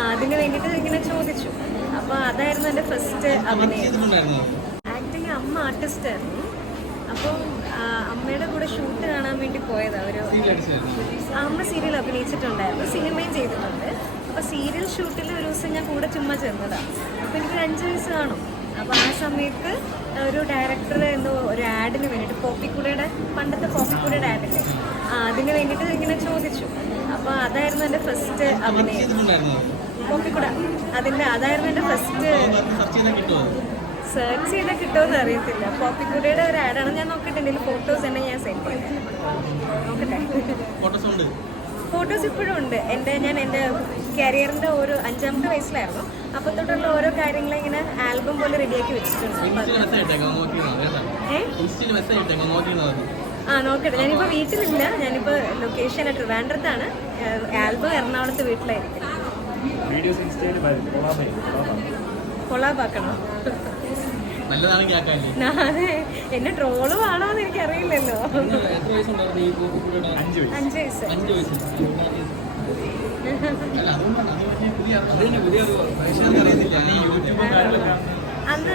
അതിന് വേണ്ടിയിട്ട് ഇങ്ങനെ ചോദിച്ചു. അപ്പോൾ അതായിരുന്നു എന്റെ ഫസ്റ്റ് അഭിനയം. ആക്ടിങ് അമ്മ ആർട്ടിസ്റ്റ് ആയിരുന്നു. അപ്പം അമ്മയുടെ കൂടെ ഷൂട്ട് കാണാൻ വേണ്ടി പോയത് ഒരു അമ്മ സീരിയൽ അഭിനയിച്ചിട്ടുണ്ടായിരുന്നു. സിനിമയും ചെയ്തിട്ടുണ്ട്. അപ്പോൾ സീരിയൽ ഷൂട്ടിൽ ഒരു ദിവസം ഞാൻ കൂടെ ചുമ്മാ ചെന്നതാണ് അപ്പോൾ എനിക്കൊരു അഞ്ച് വയസ്സ് കാണും. അപ്പോൾ ആ സമയത്ത് ഒരു ഡയറക്ടർ എന്തോ ഒരു ആഡിന് വേണ്ടിയിട്ട് പോപ്പിക്കുടയുടെ പണ്ടത്തെ പോപ്പിക്കുടയുടെ ആഡില്ലേ ആ അതിന് വേണ്ടിയിട്ട് ഇങ്ങനെ ചോദിച്ചു. അപ്പോൾ അതായിരുന്നു എന്റെ ഫസ്റ്റ് അഭിനയം. ചെയ്തിട്ടുണ്ടായിരുന്നോ അതിന്റെ അതായിരുന്നു എന്റെ ഫസ്റ്റ് സെർച്ച് ചെയ്താൽ കിട്ടുമെന്ന് അറിയത്തില്ല. പോപ്പിക്കുടയുടെ ഒരു ആഡാണ് ഞാൻ നോക്കട്ടെ ഫോട്ടോസ് തന്നെ ഞാൻ സെൻഡ് ചെയ്തത് നോക്കട്ടെ. ഫോട്ടോസ് ഇപ്പോഴും ഉണ്ട്. എന്റെ ഞാൻ എന്റെ കരിയറിന്റെ ഒരു അഞ്ചാമത്തെ വയസ്സിലായിരുന്നു. അപ്പോൾ തൊട്ടുള്ള ഓരോ കാര്യങ്ങളും ഇങ്ങനെ ആൽബം പോലെ റെഡിയാക്കി വെച്ചിട്ടുണ്ട്. ആ നോക്കട്ടെ. ഞാനിപ്പോൾ വീട്ടിലില്ല. ഞാനിപ്പോൾ ലൊക്കേഷൻ ട്രിവാൻഡ്രത്താണ് ആൽബം എറണാകുളത്ത് വീട്ടിലായിരിക്കും. വീഡിയോസ് ഇൻസ്റ്റയിൽ വരും കൊള്ളാമേ കൊളാബാക്കണം? നല്ലതാണെങ്കിൽ ആക്കാല്ലേ ഞാൻ എന്നെ ട്രോളും ആണോ എന്ന് എത്ര വയസ്സുണ്ടായിരുന്നു അഞ്ച് വയസ്സ്. അഞ്ച് വയസ്സ്. അഞ്ച് വയസ്സ്. അല്ല